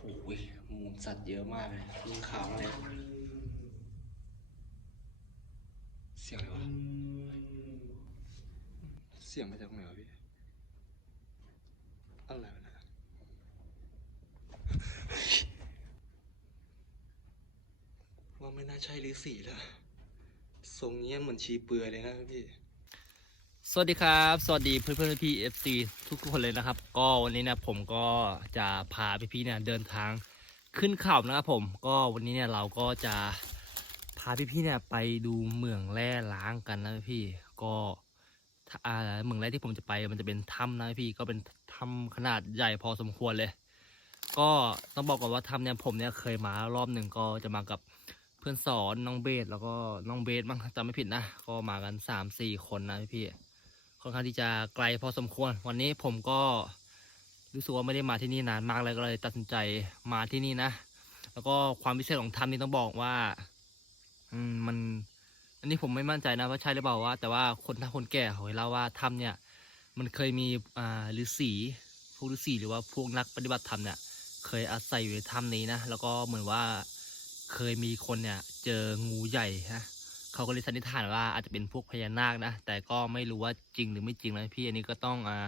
โอ้ยมูลสัตว์เยอะมากเลยมีขาวอะไรเสียงอะไรวะ เสียงมาจากไหนวะพี่ อะไรวะนะว่าไม่น่าใช่ฤาษีแล้วทรงเนี้ยเหมือนชีเปลือยเลยนะพี่ สวัสดีครับ สวัสดีเพื่อนเพื่อนพี่เอฟซีทุกคนเลยนะครับ ก็วันนี้นะผมก็จะพาพี่พี่ๆเนี่ยเดินทางขึ้นเขานะครับผมก็วันนี้เนี่ยเราก็จะพาพี่พี่ๆเนี่ยไปดูเหมืองแร่ล้างกันนะพี่ก็ถ้าเหมืองแร่ที่ผมจะไปมันจะเป็นถ้ำนะพี่ก็เป็นถ้ำขนาดใหญ่พอสมควรเลย ก็ต้องบอกก่อนว่าถ้ำเนี่ยผมเนี่ยเคยมารอบหนึ่งก็จะมากับเพื่อนสอนน้องเบสแล้วก็น้องเบสบ้างจำไม่ผิดนะก็มากันสามสี่คนนะพี่ ค่อนข้างที่จะไกลพอสมควร วันนี้ผมก็รู้สึกว่าไม่ได้มาที่นี่นานมากเลยก็เลยตัดสินใจมาที่นี่นะ แล้วก็ความพิเศษของถ้ำนี่ต้องบอกว่า อืมมัน อันนี้ผมไม่มั่นใจนะว่าใช่หรือเปล่าว่า แต่ว่าคนถ้าคนแก่เขาเล่าว่าถ้ำเนี่ย มันเคยมีอ่าฤาษีพวกฤาษีหรือว่าพวกนักปฏิบัติธรรมเนี่ย เคยอาศัยอยู่ในถ้ำนี้นะแล้วก็เหมือนว่าเคยมีคนเนี่ย เจองูใหญ่ฮะ เขาก็เลยสันนิษฐานว่าอาจจะเป็นพวกพญานาคนะ แต่ก็ไม่รู้ว่าจริงหรือไม่จริงนะพี่ อันนี้ก็ต้องอ่า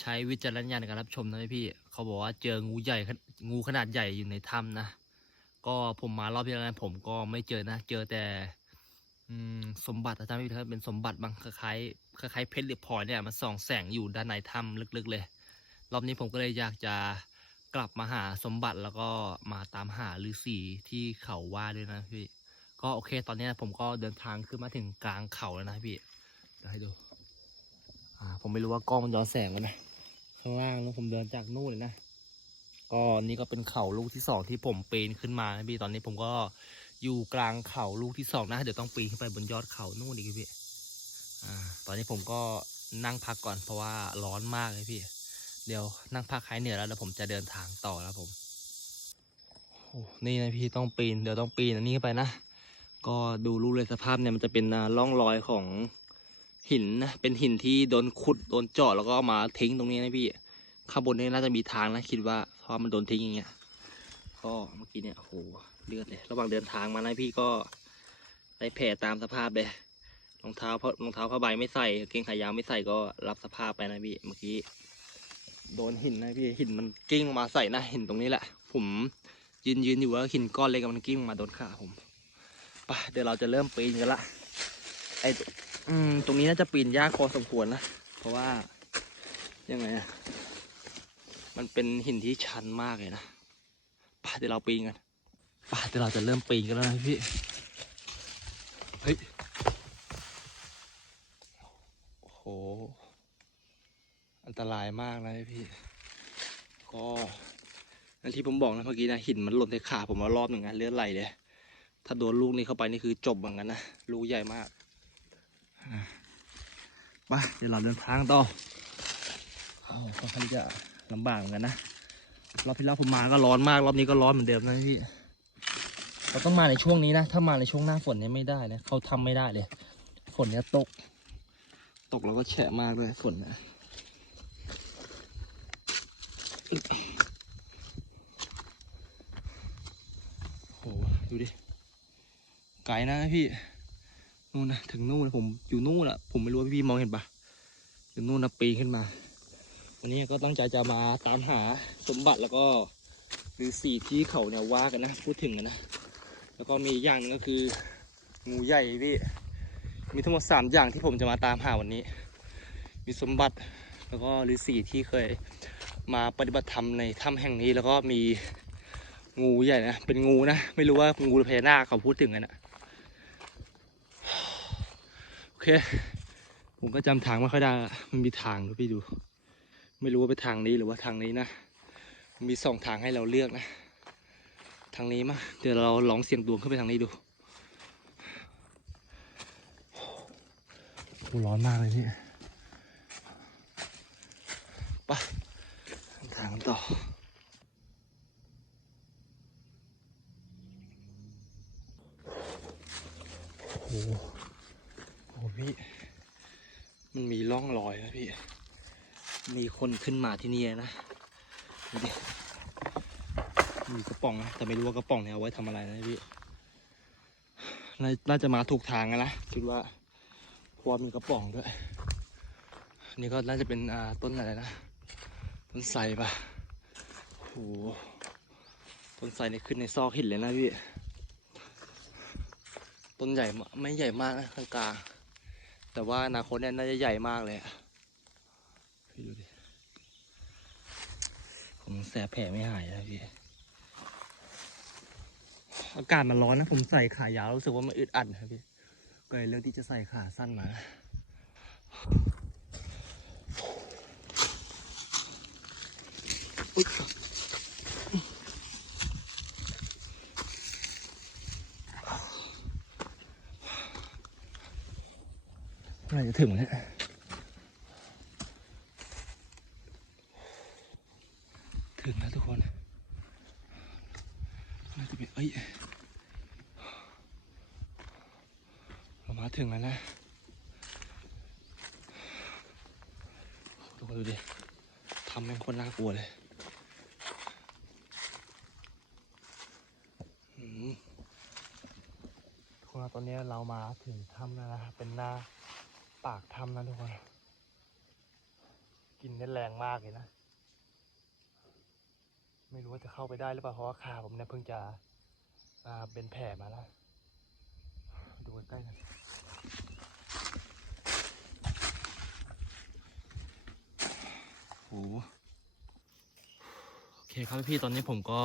ใช้วิจารณญาณในการรับชมนะพี่ เขาบอกว่าเจองูใหญ่งูขนาดใหญ่อยู่ในถ้ำนะ ก็ผมมารอบที่แล้วนะผมก็ไม่เจอนะ เจอแต่อืสมบัติอาจารย์พี่ถ้าเป็นสมบัติบางคล้ายๆคล้ายเพชรหรือพลอยเนี่ยมันส่องแสงอยู่ด้านในถ้ำลึกๆเลย รอบนี้ผมก็เลยอยากจะกลับมาหาสมบัติแล้วก็มาตามหาฤาษีที่เขาว่าด้วยนะพี่ ก็โอเค ตอนนี้ผมก็เดินทางขึ้นมาถึงกลางเขาแล้วนะพี่เดี๋ยวให้ดู อ่า ผมไม่รู้ว่ากล้องมันย้อนแสงกันไหมข้างล่างนู้นผมเดินจากนู่นเลยนะ ก็นี่ก็เป็นเขาลูกที่สองที่ผมปีนขึ้นมานะพี่ ตอนนี้ผมก็อยู่กลางเขาลูกที่สองนะ เดี๋ยวต้องปีนขึ้นไปบนยอดเขานู่นอีกพี่ อ่า ตอนนี้ผมก็นั่งพักก่อนเพราะว่าร้อนมากเลยพี่ เดี๋ยวนั่งพักหายเหนื่อยแล้วแล้วผมจะเดินทางต่อแล้วผมโอ้นี่นะพี่ต้องปีนเดี๋ยวต้องปีนอันนี้ขึ้นไปนะ ก็ดูรูปเลยสภาพเนี่ยมันจะเป็นร่องรอยของหินนะเป็นหินที่โดนขุดโดนเจาะแล้วก็มาทิ้งตรงนี้นะพี่ข้างบนนี่น่าจะมีทางนะคิดว่าเพราะมันโดนทิ้งอย่างเงี้ยก็เมื่อกี้เนี่ยโอ้โหเลือดเลยระหว่างเดินทางมานะพี่ก็ได้แผลตามสภาพเลยรองเท้าเพราะรองเท้าผ้าใบไม่ใส่กางเกงขายาวไม่ใส่ก็รับสภาพไปนะพี่เมื่อกี้โดนหินนะพี่หินมันกิ้งมาใส่นะหินตรงนี้แหละ ผมยืนยืนอยู่ว่าหินก้อนเล็กมันกิ้งลงมาโดนขาผม ไปเดี๋ยวเราจะเริ่มปีนกันละไออืมตรงนี้น่าจะปีนยากพอสมควรนะเพราะว่ายังไงอะมันเป็นหินที่ชันมากเลยนะไปเดี๋ยวเราปีนกันไปเดี๋ยวเราจะเริ่มปีนกันแล้วนะพี่เฮ้ยโอ้โหอันตรายมากนะพี่ก็อันที่ผมบอกนะเมื่อกี้นะหินมันหล่นใส่ขาผมมารอบหนึ่งนะเลือดไหลเลย ถ้าโดนลูกนี้เข้าไปนี่คือจบเหมือนกันนะลูกใหญ่มากอะไปเดี๋ยวเราเดินทางต่อเอาค่อนข้างที่จะลำบากเหมือนกันนะรอบที่แล้วผมมาก็ร้อนมากรอบนี้ก็ร้อนเหมือนเดิมนะพี่เราต้องมาในช่วงนี้นะ ถ้ามาในช่วงหน้าฝนเนี่ยไม่ได้นะเขาทำไม่ได้เลยฝนเนี่ยตก ตกแล้วก็แฉะมากเลยฝนนะโหดูดิ ไกลนะพี่นู่นนะถึงนู่นนะผมอยู่นู่นอะผมไม่รู้ว่าพี่มองเห็นปะอยู่นู่นนะปีขึ้นมา วันนี้ก็ตั้งใจจะมาตามหาสมบัติแล้วก็ฤาษีที่เขาเนี่ยว่ากันนะพูดถึงกันนะแล้วก็มีอย่างนึงก็คืองูใหญ่พี่มีทั้งหมดสามอย่างที่ผมจะมาตามหาวันนี้ มีสมบัติแล้วก็ฤาษีที่เคยมาปฏิบัติธรรมในถ้ำแห่งนี้แล้วก็มีงูใหญ่นะเป็นงูนะ ไม่รู้ว่างูหรือพญานาคเขาพูดถึงกันนะ โอ เค ผมก็จำทางไม่ค่อยได้ มันมีทางด้วยพี่ดู ไม่รู้ว่าไปทางนี้หรือว่าทางนี้นะ มีสองทางให้เราเลือกนะ ทางนี้มั้งเดี๋ยวเราลองเสี่ยงดวงขึ้นไปทางนี้ดูโอ้ร้อนมากเลยพี่ไปทางกันต่อโอ้ พี่ มันมีร่องรอยนะพี่ มีคนขึ้นมาที่นี่นะดูดิมีกระป๋องนะแต่ไม่รู้ว่ากระป๋องเนี่ยเอาไว้ทำอะไรนะพี่ น่าจะมาถูกทางกันะคิดว่าเพราะว่ามีกระป๋องด้วยนี่ก็น่าจะเป็นอ่าต้นอะไรนะ ต้นไทรปะโอ้โหต้นไทรเนี่ยขึ้นในซอกหินเลยนะพี่ ต้นใหญ่ไม่ใหญ่มากนะกลางๆ แต่ว่าอนาคตเนี่ยน่าจะใหญ่มากเลยอะพี่ดูดิผมแสบแผลไม่หายเลยพี่อากาศมันร้อนนะ ผมใส่ขายาวรู้สึกว่ามันอึดอัดนะพี่ก็เลยเลือกที่จะใส่ขาสั้นมาอุ๊ย เมื่อไหร่จะถึงเนี่ยถึงแล้วทุกคนน่าจะเป็นเอ้ยเรามาถึงแล้วนะทุกคนดูดิทำแม่งคนน่ากลัวเลยอืมทุกคนครับตอนนี้เรามาถึงถ้ำแล้วนะเป็นหน้า ปากถ้ำนะทุกคน กินได้แรงมากเลยนะ ไม่รู้ว่าจะเข้าไปได้หรือเปล่าเพราะว่าขาผมเนี่ยเพิ่งจะอ่าเป็นแผลมาแล้ว ดูใกล้ๆกันโอ้โอเคครับพี่ตอนนี้ผมก็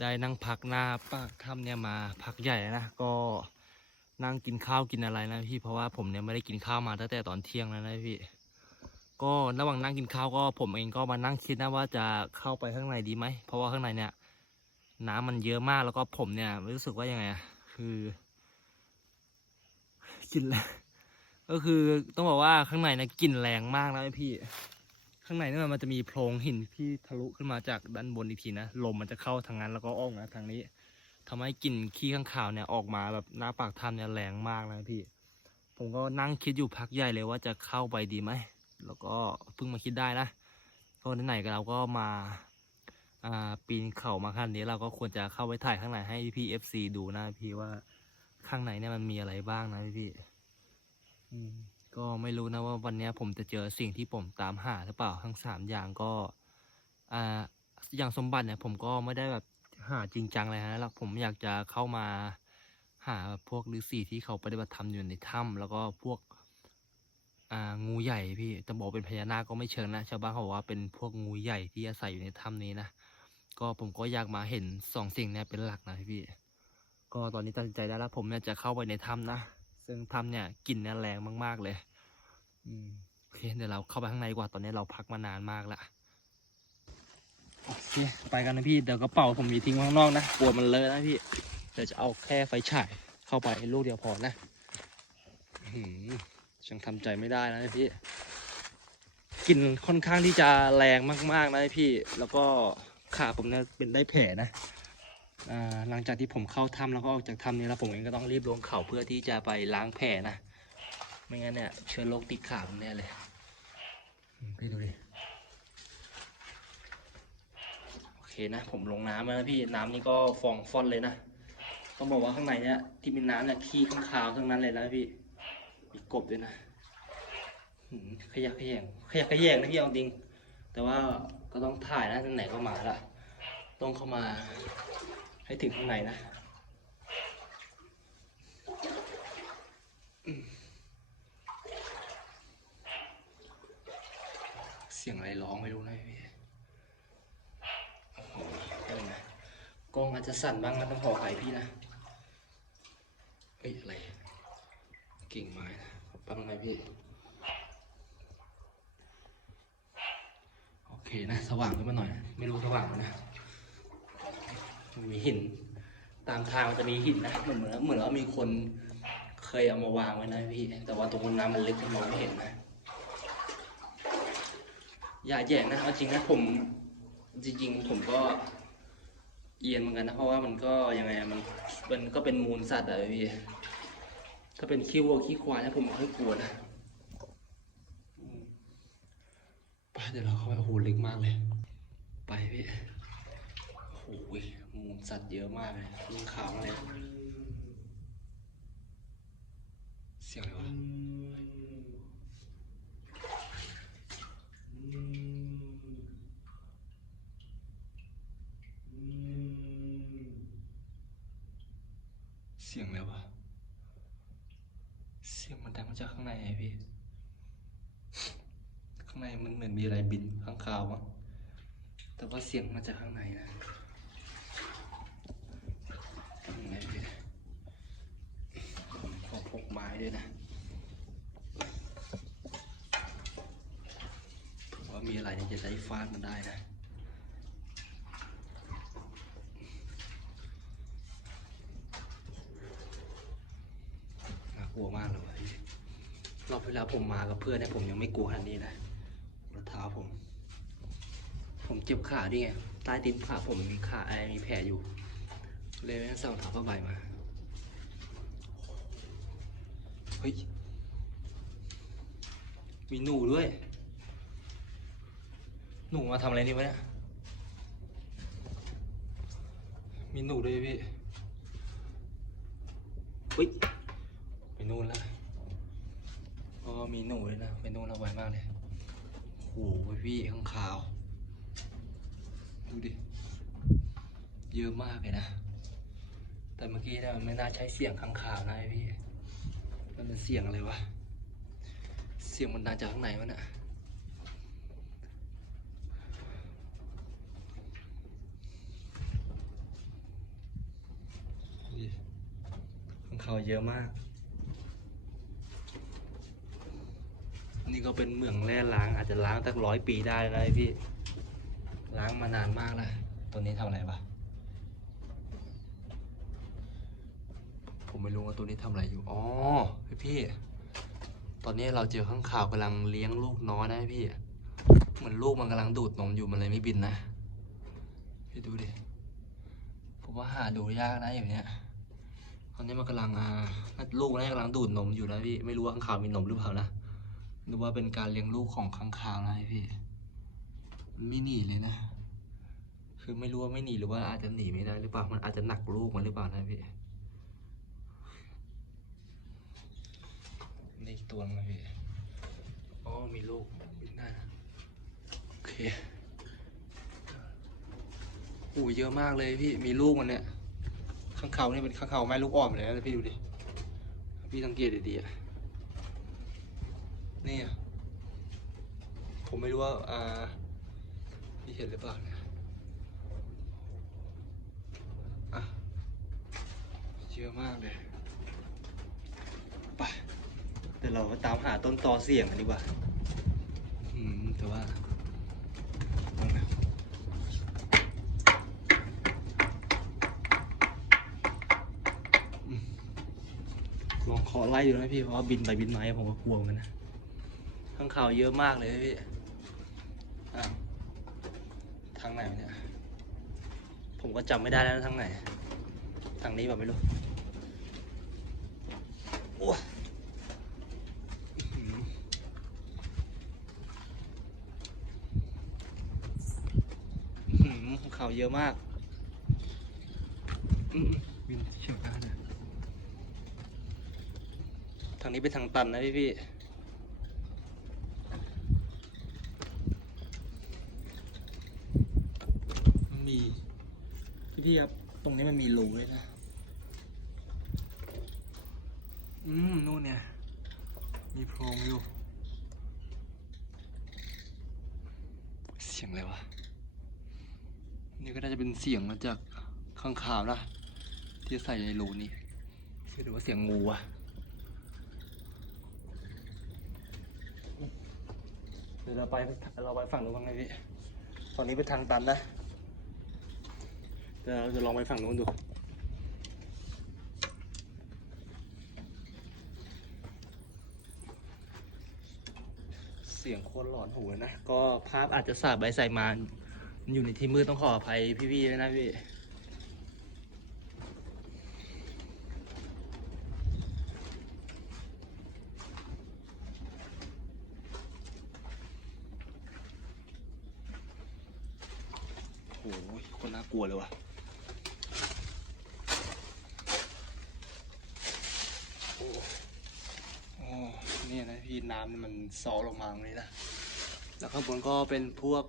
ได้นั่งพักหน้าปากถ้ำเนี่ยมาพักใหญ่นะก็ นั่งกินข้าวกินอะไรนะพี่เพราะว่าผมเนี่ยไม่ได้กินข้าวมาตั้งแต่ตอนเที่ยงแล้วนะพี่ ก็ระหว่างนั่งกินข้าวก็ผมเองก็มานั่งคิดนะว่าจะเข้าไปข้างในดีไหมเพราะว่าข้างในเนี่ย น้ำมันเยอะมากแล้วก็ผมเนี่ยรู้สึกว่ายังไงอะคือกลินแรงก็คือต้องบอกว่าข้างในเนี่ยกลิ่นแรงมากนะพี่ ข้างในเนี่ยมันจะมีโพรงหินที่ทะลุขึ้นมาจากด้านบนอีกทีนะลมมันจะเข้าทางนั้นแล้วก็อ้อกมาทางนี้ ทำให้กลิ่นขี้ข้างข่าวเนี่ยออกมาแบบหน้าปากถ้ำเนี่ยแรงมากนะพี่ ผมก็นั่งคิดอยู่พักใหญ่เลยว่าจะเข้าไปดีไหม แล้วก็เพิ่งมาคิดได้นะก็ไหนๆก็เราก็มาปีนเขามาขั้นนี้เราก็ควรจะเข้าไปถ่ายข้างในให้พี่เอฟซีดูนะพี่ว่าข้างในเนี่ยมันมีอะไรบ้างนะพี่ก็ไม่รู้นะว่าวันนี้ผมจะเจอสิ่งที่ผมตามหาหรือเปล่าทั้งสามอย่างก็ อ่าอย่างสมบัติเนี่ยผมก็ไม่ได้แบบ หาจริงจังเลยฮะแล้วผมอยากจะเข้ามาหาพวกฤาษีที่เขาปฏิบัติธรรมอยู่ในถ้ำแล้วก็พวกงูใหญ่พี่จะบอกเป็นพญานาคก็ไม่เชิงนะชาวบ้านเขาบอกว่าเป็นพวกงูใหญ่ที่อาศัยอยู่ในถ้ำนี้นะก็ผมก็อยากมาเห็นสองสิ่งเนี้เป็นหลักนะพี่ ก็ตอนนี้ตัดสินใจได้แล้ว ผมเนี่ยจะเข้าไปในถ้ำนะซึ่งถ้ำเนี่ยกลิ่นเนี่ยแรงมาก ๆเลย อืมโอเคเดี๋ยวเราเข้าไปข้างในกว่าตอนนี้เราพักมานานมากละ คไปกันนะพี่เดี๋ยวกระเป๋าผมมีทิ้งข้างนอกนะกลัวมันเลอะนะพี่เดี๋ยวจะเอาแค่ไฟฉายเข้าไปลูกเดียวพอนะอื้อหือยังทำใจไม่ได้นะพี่กลิ่นค่อนข้างที่จะแรงมากๆนะพี่ แล้วก็ขาผมเนี่ยเป็นได้แผลนะหลังจากที่ผมเข้าถ้ำแล้วก็ออกจากถ้ำนี้แล้วผมเองก็ต้องรีบลงเขาเพื่อที่จะไปล้างแผลนะ ไม่งั้นเนี่ยเชื้อโรคติดขาผมแน่เลยอืมพี่ดูดิ โอ เคนะ ผมลงน้ำแล้วนะพี่น้ำนี่ก็ฟองฟอนเลยนะต้องบอกว่าข้างในเนี่ยที่เป็นน้ำเนี่ยขี้ข้างคาวทั้งนั้นเลยนะพี่มีกบด้วยนะขยักขยงขยักขยงนะพี่เอาจริง แต่ว่าก็ต้องถ่ายนะทางไหนก็มาละต้องเข้ามาให้ถึงข้างในนะเสียงอะไรร้องไม่รู้นะพี่โอ้โหเดี๋ยวนะ กล้องอาจจะสั่นบ้างนะต้องขออภัยพี่นะเอ้ยอะไรกิ่งไม้นะขอแปั้งไหมพี่โอเคนะสว่างขึ้นมาหน่อย ไม่รู้สว่างนะมีหิน ตามทางมันจะมีหินนะเหมือนเหมือนเหมือนว่ามีคนเคยเอามาวางไว้นะพี่ แต่ว่าตรงน้ำมันลึกมองไม่เห็นนะ อย่าแย่งนะเอาจริงนะผมจริงๆผมก็ เอียนเหมือนกันนะเพราะว่ามันก็ยังไงอะมันมันก็เป็นมูลสัตว์อะพี่ถ้าเป็นขี้วัวขี้ควายนะผมไม่ค่อยกลัวนะอืมไปเดี๋ยวเราเข้าไปโอ้โหลึกมากเลย ไปพี่โอ้โหสัตว์เยอะมากเลยยิงขาวอะไรเสียงอะไรวะเสียงอะไรวะเสียง มาจากข้างในไงพี่ ข้างในมันเหมือนมีอะไรบินข้างคาวมั้งแต่ว่าเสียงมาจากข้างในนะข้างในพี่ขอพกไม้ด้วยนะผมว่ามีอะไรเนี่ยจะได้ฟาดมันได้นะน่ากลัวมากเลย รอบที่แล้วผมมากับเพื่อนเนี่ยผมยังไม่กลัวขนาดนี้นะรองเท้าผม ผมเจ็บขาดิไงใต้ตีนขาผมมีขาไอมีแผลอยู่ เลยไม่ต้องใส่งเท้าผ้าใบมาเฮ้ยมีหนูด้วย หนูมาทำอะไรนี่วะเนี่ย มีหนูด้วยพี่เฮ้ยไปนู่นแล้ว มีหนูเลยนะเป็นนู่นเอาไวมากเลยโอ้โหพี่ข้างขาว ดูดิ เยอะมากเลยนะ แต่เมื่อกี้นี่ยมันไม่น่าใช้เสียงข้างขาวนะพี่ มันเป็นเสียงอะไรวะ เสียงมันดังจากข้างในวะน่ะข้างขาวเยอะมาก นี่ก็เป็นเหมืองแร่ล้างอาจจะล้างตั้งร้อยปีได้นะพี่ ล้างมานานมากแล้วตัวนี้ทำอะไรปะผมไม่รู้ว่าตัวนี้ทำอะไรอยู่ อ๋อพี่พี่ ตอนนี้เราเจอข้างข่าวกำลังเลี้ยงลูกน้อยนะพี่ เหมือนลูกมันกำลังดูดนมอยู่มันเลยไม่บินนะ พี่ดูดิ ผมว่าหาดูยากนะอย่างเนี้ยตอนนี้มันกำลังลูกมันกำลังดูดนมอยู่นะพี่ ไม่รู้ว่าข้างข่าวมีนมหรือเปล่านะ หรือว่าเป็นการเลี้ยงลูกของข้างคาวนะพี่ ไม่หนีเลยนะ คือไม่รู้ว่าไม่หนีหรือว่าอาจจะหนีไม่ได้หรือเปล่า มันอาจจะหนักลูกมันหรือเปล่านะพี่นี่ตัวนะพี่ อ๋อ มีลูกบินได้นะโอเคโอ้เยอะมากเลยพี่ มีลูกมันเนี่ย ข้างเขาเนี่ยเป็นข้างเขาแม่ลูกอ่อนเลยนะพี่ดูดิ พี่สังเกตดีๆอะ นี่อะผมไม่รู้ว่าอ่าพี่เห็นหรือเปล่านี่ยอะเยอะมากเลยไปเดี๋ยวเราตามหาต้นตอเสียงกันดีกว่า อืม แต่ว่าต้องนะอืมลองขอไล่ดูนะพี่ เพราะว่าบินไปบินมาผมก็กลัวเหมือนกันนะ ข้างข่าวเยอะมากเลยพี่อ้าวทางไหนวะเนี่ย ผมก็จำไม่ได้แล้วนะทางไหน ทางนี้แบบไม่รู้โอ้ยอื้อหืออื้อหือข้างข่าวเยอะมากอืมๆวินเฉียวกันนะทางนี้เป็นทางตันนะพี่พี่ มีพี่พี่ครับ ตรงนี้มันมีรูเลยนะ อืม นู่นเนี่ย มีโพรงอยู่ เสียงอะไรวะ นี่ก็น่าจะเป็นเสียงมาจากข้างข่าวนะ ที่ใส่ในรูนี่หรือว่าเสียงงูอะเดี๋ยวเราไปเราไปฝั่งนู้นบ้างไงพี่ ตอนนี้เป็นทางตันนะ เดี๋ยวเราจะลองไปฝั่งนู้นดู เสียงโคตรหลอนหูเลยนะ ก็ภาพอาจจะสาบใบใส่มามันอยู่ในที่มืดต้องขออภัยพี่ๆด้วยนะพี่ โอ้โหคนน่ากลัวเลยว่ะ เนี่ยนะพี่น้ำนี่มัน ซอลงมาตรงนี้นะ แล้วข้างบนก็เป็นพวก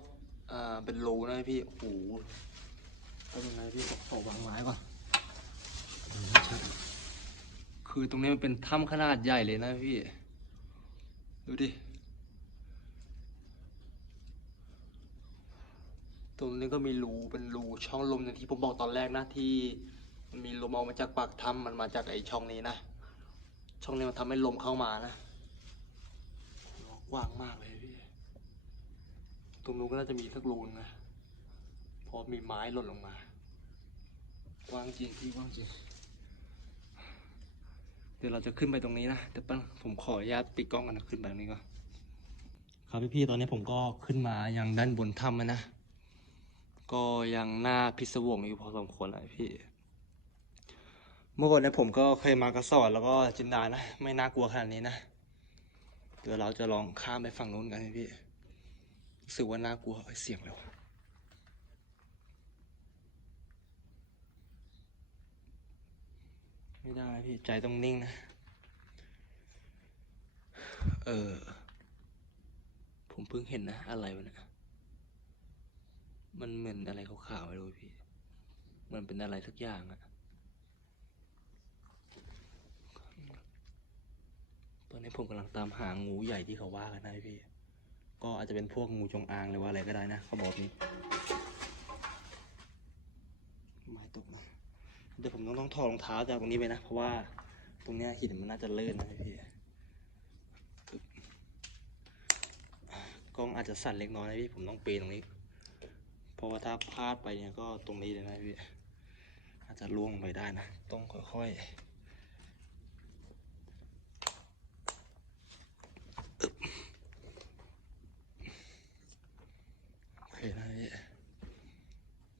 อ่าเป็นรูนะพี่โอ้โหเอายังไงพี่ขอวางไม้ก่อนคือตรงนี้มันเป็นถ้ำขนาดใหญ่เลยนะพี่ ดูดิ ตรงนี้ก็มีรูเป็นรูช่องลมอย่างที่ผมบอกตอนแรกนะที่มันมีลมออกมาจากปากถ้ำมันมาจากไอช่องนี้นะ ช่องนี้มันทำให้ลมเข้ามานะ กว้างมากเลยพี่ตรงนู้นก็น่าจะมีสักรูนนะพราะมีไม้หล่นลงมากว้างจริงพี่กว้างจริง เดี๋ยวเราจะขึ้นไปตรงนี้นะแต่ปั้นผมขออนุญาตปิดกล้องกันนะขึ้นไปตรงนี้ก่อนครับพี่ๆตอนนี้ผมก็ขึ้นมายังด้านบนถ้ำแล้วนะก็ยังหน้าพิศวงอยู่พอสมควรเลยพี่ เมื่อก่อนเนี่ยผมก็เคยมากระสอนแล้วก็จินดานะ ไม่น่ากลัวขนาดนี้นะ เดี๋ยวเราจะลองข้ามไปฝั่งนู้นกันพี่รู้สึกว่าน่ากลัวเอ้ยเสียงเลยวะไม่ได้พี่ใจต้องนิ่งนะ เออ ผมเพิ่งเห็นนะ อะไรวะเนี่ยมันเหมือนอะไรขาวๆไม่รู้พี่ มันเป็นอะไรสักอย่างอะ อนนี้ผมกำลังตามหางูใหญ่ที่เขาว่ากันนะพี่ ก็อาจจะเป็นพวกงูจงอางหรือว่าอะไรก็ได้นะเขาบอกนี้ไม้ตกมาเดี๋ยวผมต้องต้องถอดรองเท้าจากตรงนี้ไปนะ เพราะว่าตรงเนี้ยหินมันน่าจะเลื่อนนะพี่กล้องอาจจะสั่นเล็กน้อยนะพี่ผมต้องปีนตรงนี้ เพราะว่าถ้าพลาดไปเนี่ยก็ตรงนี้เลยนะพี่อาจจะล่วงไปได้นะ ต้องค่อยๆอึ๊บโอเคนะพี่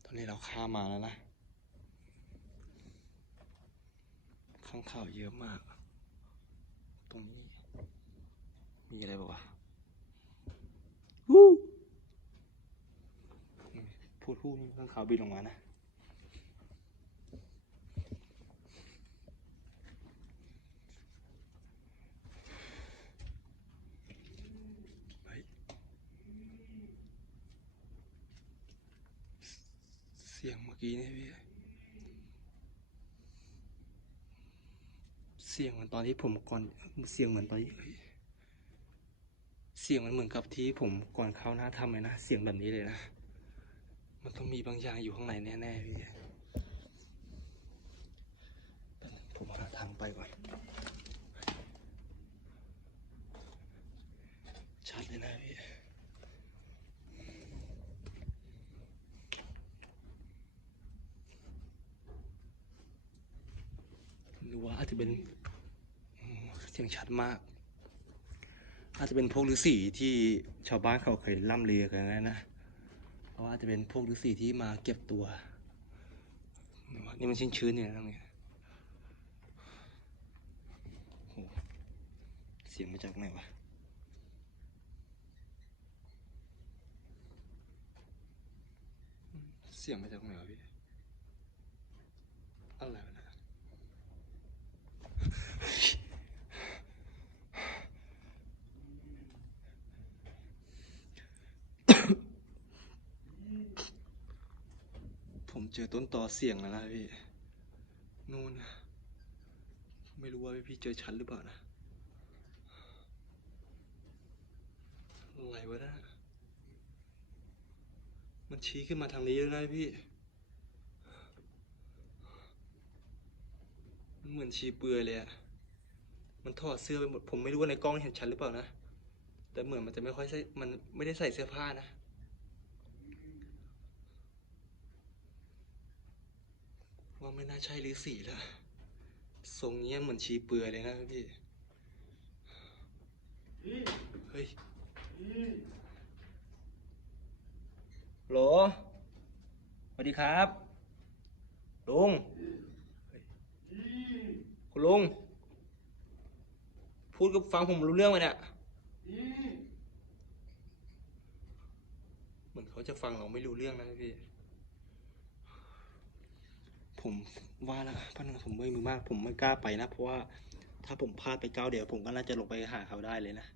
ตอ นี่เราข้ามมาแล้วนะ ข้างข่าวเยอะมาก ตรงนี้ มีอะไรบอกว่าวะวู้พูดพูดข้างข่าวบินลงมานะ เฮ้ยเสียงเมื่อกี้นี่พี่เสียงเหมือนตอนที่ผมก่อนเสียงเหมือนตอนที่เสียงมันเหมือนกับที่ผมก่อนเข้าหน้าทำเลยนะ เสียงแบบนี้เลยนะ มันต้องมีบางอย่างอยู่ข้างในแน่ๆพี่ผมหาทางไปก่อน ชัดเลยนะพี่ หรือว่าอา จะเป็นเสียงชัดมาก อาจจะเป็นพวกฤาษีที่ชาวบ้านเขาเคยล่ำเลือกันนะนะเพราะว่าอาจจะเป็นพวกฤาษีที่มาเก็บตัว นี่มันชื้นๆเนี่ยตรงนี้โอ้โหเสียงมาจากไหนวะเสียงมาจากไหนวะพี่อะไรวะ เจอต้นต่อเสียงแล้วนะพี่นู่นนะไม่รู้ว่าพี่เจอฉันหรือเปล่านะอะไรวะนะมันชี้ขึ้นมาทางนี้แล้วนะพี่มันเหมือนชีเปลือยเลยอะมันถอดเสื้อไปหมดผมไม่รู้ว่าในกล้องเห็นชันหรือเปล่านะ แต่เหมือนมันจะไม่ค่อยใส่มันไม่ได้ใส่เสื้อผ้านะ ว่าไม่น่าใช่ฤาษีแล้วทรงเนี้ยเหมือนชีเปลือยเลยนะพี่ เฮ้ยโหลสวัสดีครับ ลุง คุณลุง พูดกับฟังผมรู้เรื่องไหมเนี่ย เหมือนเขาจะฟังเราไม่รู้เรื่องนะพี่ ผมว่าแล้วพันงผมไม่มือมาก ผมไม่กล้าไปนะ เพราะว่าถ้าผมพลาดไปก้าวเดียว ผมก็น่าจะลงไปหาเขาได้เลยนะ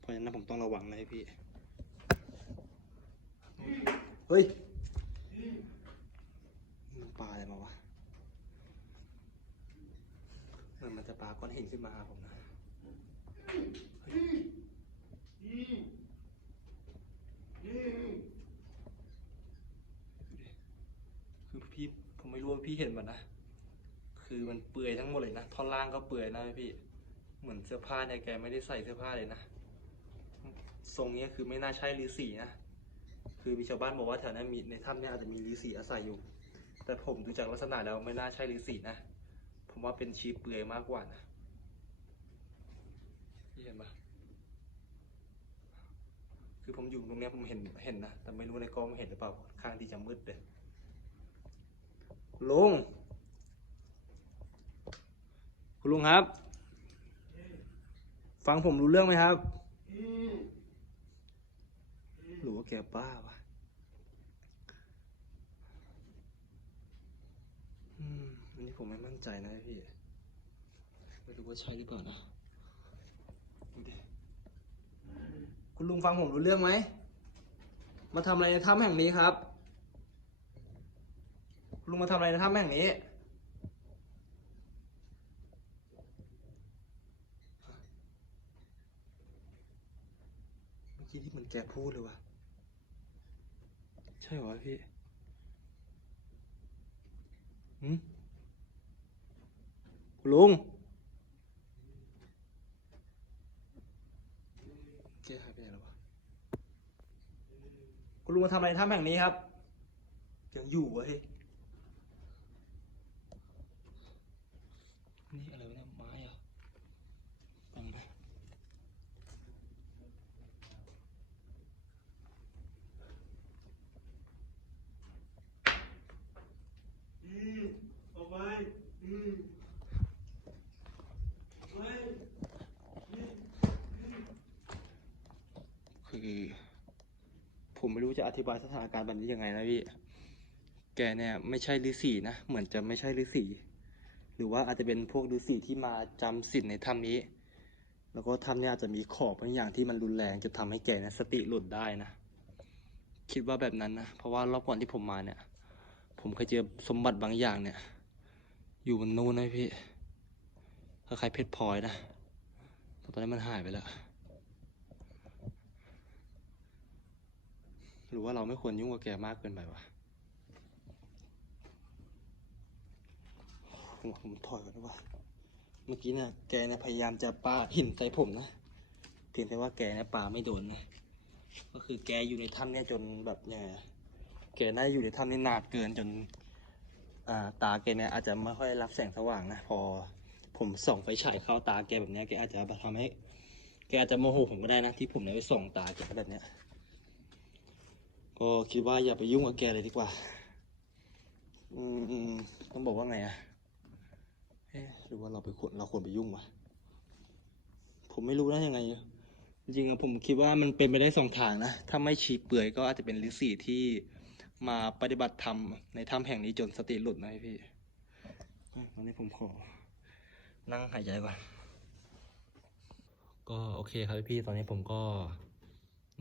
เพราะฉะนั้นผมต้องระวังนะพี่ เฮ้ยมันปลาอะไรมาวะเหมันมันจะปลาก้อนหินขึ้นมาหาผมนะเฮ้ยคือพี่ผมไม่ รู้ว่าพี่เห็นมันนะ คือมันเปื่อยทั้งหมดเลยนะ ท่อนล่างก็เปื่อยนะพี่ เหมือนเสื้อผ้าเนี่ยแกไม่ได้ใส่เสื้อผ้าเลยนะ ทรงนี้คือไม่น่าใช่ฤาษีนะ คือมีชาวบ้านบอกว่าแถวนั้นมีในถ้ำเนี่ยอาจจะมีฤาษีอาศัยอยู่ แต่ผมดูจากลักษณะแล้วไม่น่าใช่ฤาษีนะ ผมว่าเป็นชีเปลือยมากกว่านะพี่เห็นปะคือผมอยู่ตรงนี้ผมเห็นเห็นนะ แต่ไม่รู้ในกล้องเห็นหรือเปล่า ข้างที่จะมืดเลย ลุง คุณลุงครับ ฟังผมรู้เรื่องไหมครับ หรือว่าแกบ้าวะอืมอันนี้ผมไม่มั่นใจนะพี่ ไม่รู้ว่าใช่หรือเปล่านะดูดิคุณลุงฟังผมรู้เรื่องไหม มาทำอะไรในถ้ำแห่งนี้ครับคุณ ลุงมาทำอะไรในถ้ำแห่งนี้ เมื่อกี้ที่มันแกพูดเลยวะใช่เหรอพี่หืมคุณลุงแกหายไปไหนแล้ววะคุณลุงมาทำอะไรในถ้ำแห่งนี้ครับ ยังอยู่วะเฮ้ยนี่อะไรวะเนี่ยไม้เหรอแป๊บนึงนะ อืมออกไปอืมไปคือ ผมไม่รู้จะอธิบายสถานการณ์แบบนี้ยังไงนะพี่ แกเนี่ยไม่ใช่ฤาษีนะ เหมือนจะไม่ใช่ฤาษีหรือว่าอาจจะเป็นพวกฤาษีที่มาจำศีลในถ้ำนี้ แล้วก็ถ้ำเนี่ยอาจจะมีขอบบางอย่างที่มันรุนแรงจะทำให้แกนี่ยสติหลุดได้นะ คิดว่าแบบนั้นนะ เพราะว่ารอบก่อนที่ผมมาเนี่ย ผมเคยเจอสมบัติบางอย่างเนี่ย อยู่บนนู้นนะพี่คล้ายเพชรพลอยนะแต่ตอนนี้มันหายไปแล้ว หรือว่าเราไม่ควรยุ่งกับแกมากเกินไปวะผมผมถอยก่อนดีกว่า เมื่อกี้นี่ยแกเนี่ยพยายามจะปาหินใส่ผมนะเพียงแต่ว่าแกเนี่ยปาไม่โดนนะ ก็คือแกอยู่ในถ้ำเนี่ยจนแบบเนี่ย กน่าอยู่ในถ้ำนี่นานเกินจนตาแกเนี่ยอาจจะไม่ค่อยรับแสงสว่างนะพอผมส่องไฟฉายเข้าตาแกแบบนี้แกอาจจะทำให้ แกอาจจะโมโหผมก็ได้นะที่ผมเนี่ยไปส่องตาแกแบบเนี้ยก็คิดว่าอย่าไปยุ่งกับแกเลยดีกว่า อืมต้องบอกว่าไงอะหรือว่าเราไปควรเราควรไปยุ่งวะผมไม่รู้นะยังไง จริงๆอะผมคิดว่ามันเป็นไปได้สองทางนะถ้าไม่ชี้เปื่อยก็อาจจะเป็นฤาษีที่ มาปฏิบัติธรรมในถ้ำแห่งนี้จนสติหลุดนะพี่อะตอนนี้ผมขอ นั่งหายใจก่อน ก็โอเคครับพี่ ตอนนี้ผมก็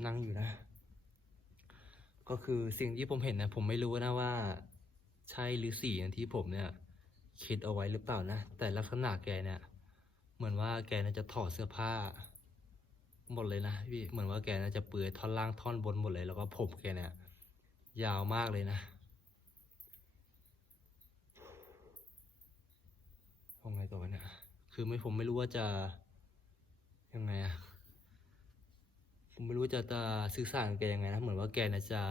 นั่งอยู่นะ ก็คือสิ่งที่ผมเห็นนะ ผมไม่รู้นะว่า ใช่หรือสีอย่างที่ผมเนี่ย คิดเอาไว้หรือเปล่านะ แต่ลักษณะแกเนี่ย เหมือนว่าแกน่าจะถอดเสื้อผ้า หมดเลยนะพี่ เหมือนว่าแกน่าจะเปลือยท่อนล่างท่อนบนหมดเลย แล้วก็ผมแกเนี่ย ยาวมากเลยนะเอาไงต่อวะเนี่ยคือไม่ผมไม่รู้ว่าจะยังไงอะผมไม่รู้ว่าจะจะสื่อสารกับแกยังไงนะ เหมือนว่าแกเนี่ยจะ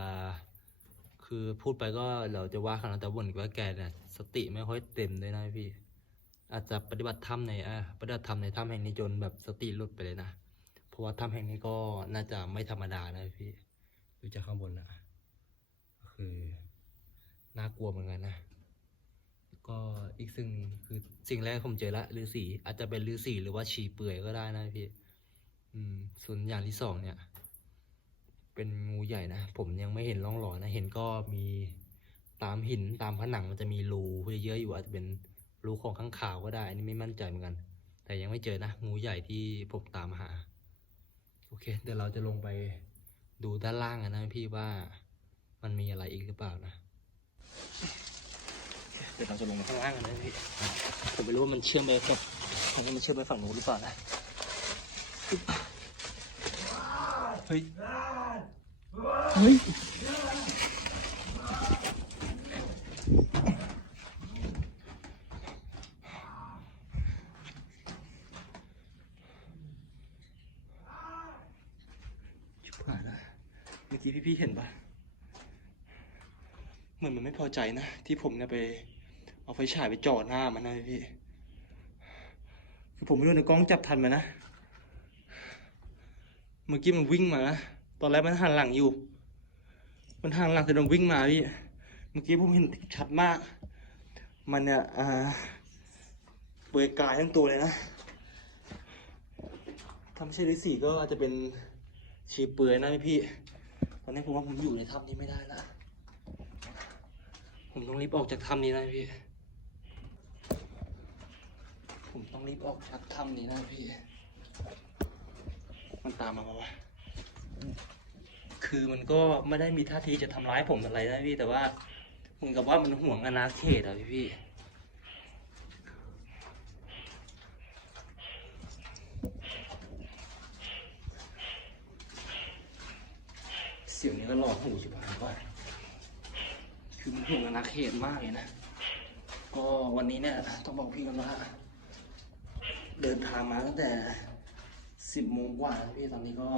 คือพูดไปก็เราจะว่าขนาดแต่บ่นว่าแกเนี่ยสติไม่ค่อยเต็มเลยนะพี่ อาจจะปฏิบัติธรรมในอ่าปฏิบัติธรรมในถ้ำแห่งนี้จนแบบสติหลุดไปเลยนะ เพราะว่าถ้ำแห่งนี้ก็น่าจะไม่ธรรมดานะพี่ดูจากข้างบนนะ คือน่ากลัวเหมือนกันนะก็อีกสิ่งคือสิ่งแรกผมเจอละฤาษีอาจจะเป็นฤาษีหรือว่าชีเปื่อยก็ได้นะพี่อืม ส่วนอย่างที่สองเนี่ย เป็นงูใหญ่นะผมยังไม่เห็นร่องรอยนะ เห็นก็มีตามหินตามผนังมันจะมีรูเยอะๆอยู่อาจจะเป็นรูของข้างขาวก็ได้ อันนี้ไม่มั่นใจเหมือนกัน แต่ยังไม่เจอนะงูใหญ่ที่ผมตามหา โอเค เดี๋ยวเราจะลงไปดูด้านล่างกันนะพี่ว่า มันมีอะไรอีกหรือเปล่านะเดี๋ยวเราจะลงมาข้างล่างกันนะพี่ผมไม่รู้ว่ามันเชื่อมไปกับตรงนี้มันเชื่อมไปฝั่งนู้นหรือเปล่านะเฮ้ยเฮ้ยชิบหายแล้วเมื่อกี้พี่ๆเห็นปะ เหมือนมันไม่พอใจนะ ที่ผมเนี่ยไป เอาไฟฉายไปจ่อหน้ามันนะพี่คือผมไม่รู้ในกล้องจับทันมันนะ เมื่อกี้มันวิ่งมานะตอนแรกมันหันหลังอยู่ มันหันหลังแต่มันวิ่งมาพี่ เมื่อกี้ผมเห็นชัดมาก มันเนี่ยอ่าเปลือยกายทั้งตัวเลยนะถ้าไม่ใช่ฤาษีก็อาจจะเป็นชีเปลือยนะพี่ ตอนนี้ผมว่าผมอยู่ในถ้ำนี้ไม่ได้ละ ผมต้องรีบออกจากถ้ำนี้นะพี่ ผมต้องรีบออกจากถ้ำนี้นะพี่ มันตามมาปะวะคือมันก็ไม่ได้มีท่าทีจะทำร้ายผมอะไรนะพี่ แต่ว่าเหมือนกับว่ามันห่วงอาณาเขตอะพี่พี่เสียงนี้ก็หลอกหูชิบหายว่ะ คือมันห่วงอาณาเขตมากเลยนะ ก็วันนี้เนี่ยต้องบอกพี่กันว่า เดินทางมาตั้งแต่สิบโมงกว่าแล้วพี่ตอนนี้ก็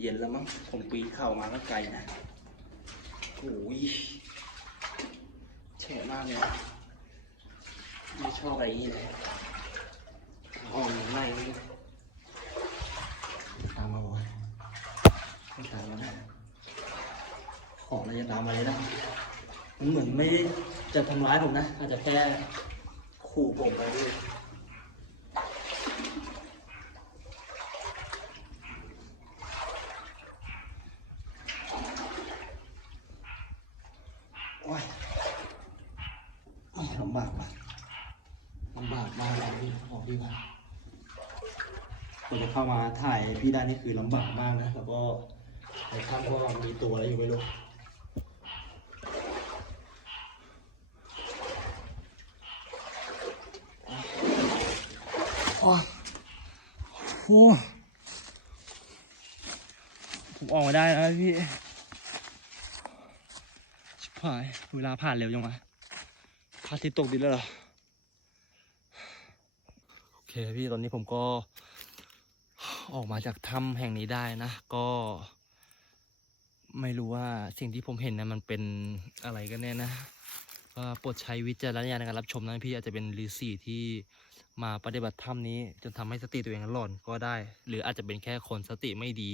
เย็นแล้วมั้งผมปีนเข่ามาก็ไกลนะโอ้ยแฉะมากเลยไม่ชอบอะไรนี้เลยห้องอย่างในตามมาบ่อยไม่ตามมานะของอะไรจะตามมาเลยนะ มันเหมือนไม่ได้จะทำร้ายผมนะ อาจจะแค่ขู่ผมไปด้วยโอ้ยโอ้ยลำบากว่ะลำบากมากเลยพี่บอกพี่ว่าผมจะเข้ามาถ่ายพี่ได้นี่คือลำบากมากนะ แล้วก็ในถ้ำก็มีตัวอะไรอยู่ไม่รู้ โอ้ยโอ้ยผมออกมาได้แล้วพี่ ชิบหาย เวลา ผ่านเร็วจังวะพระอาทิตย์ตกดินแล้วเหรอ โอเคพี่ตอนนี้ผมก็ออกมาจากถ้ำแห่งนี้ได้นะ ก็ ไม่รู้ว่าสิ่งที่ผมเห็นนะมันเป็นอะไรกันแน่นะก็โปรดใช้วิจารณญาณในการรับชมนะพี่อาจจะเป็นฤาษีที่มาปฏิบัติธรรมนี้ จนทำให้สติตัวเองหล่อนก็ได้ หรืออาจจะเป็นแค่คนสติไม่ดี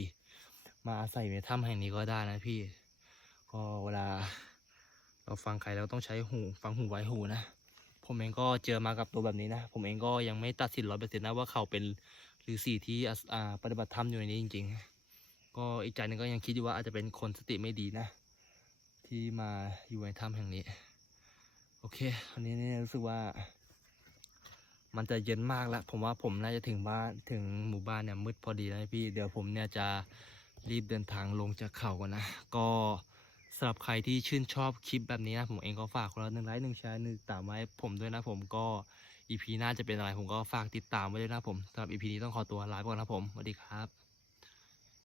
มาอาศัยในถ้ำแห่งนี้ก็ได้นะพี่ ก็เวลา เราฟังใครเราต้องใช้หูฟังหูไว้หูนะ ผมเองก็เจอมากับตัวแบบนี้นะ ผมเองก็ยังไม่ตัดสินร้อยเปอร์เซ็นต์นะว่าเขาเป็นฤาษีที่อ่าปฏิบัติธรรมอยู่ในนี้จริง ๆ ก็อีกใจหนึงก็ยังคิดอยู่ว่าอาจจะเป็นคนสติไม่ดีนะ ที่มาอยู่ในถ้ำแห่งนี้ โอเควันนี้เนี่ยรู้สึกว่า มันจะเย็นมากแล้ว ผมว่าผมน่าจะถึงบ้านถึงหมู่บ้านเนี่ยมืดพอดีแล้วนะพี่ เดี๋ยวผมเนี่ยจะรีบเดินทางลงจากเขากันนะ ก็ สำหรับใครที่ชื่นชอบคลิปแบบนี้นะผมเองก็ฝากคนละหนึ่งไลค์หนึ่งแชร์หนึ่งติดตามไว้ผมด้วยนะผมก็อีพีหน้าจะเป็นอะไรผมก็ฝากติดตามไว้ด้วยนะผมสำหรับอีพีนี้ต้องขอตัวลาไปก่อนนะผมสวัสดีครับ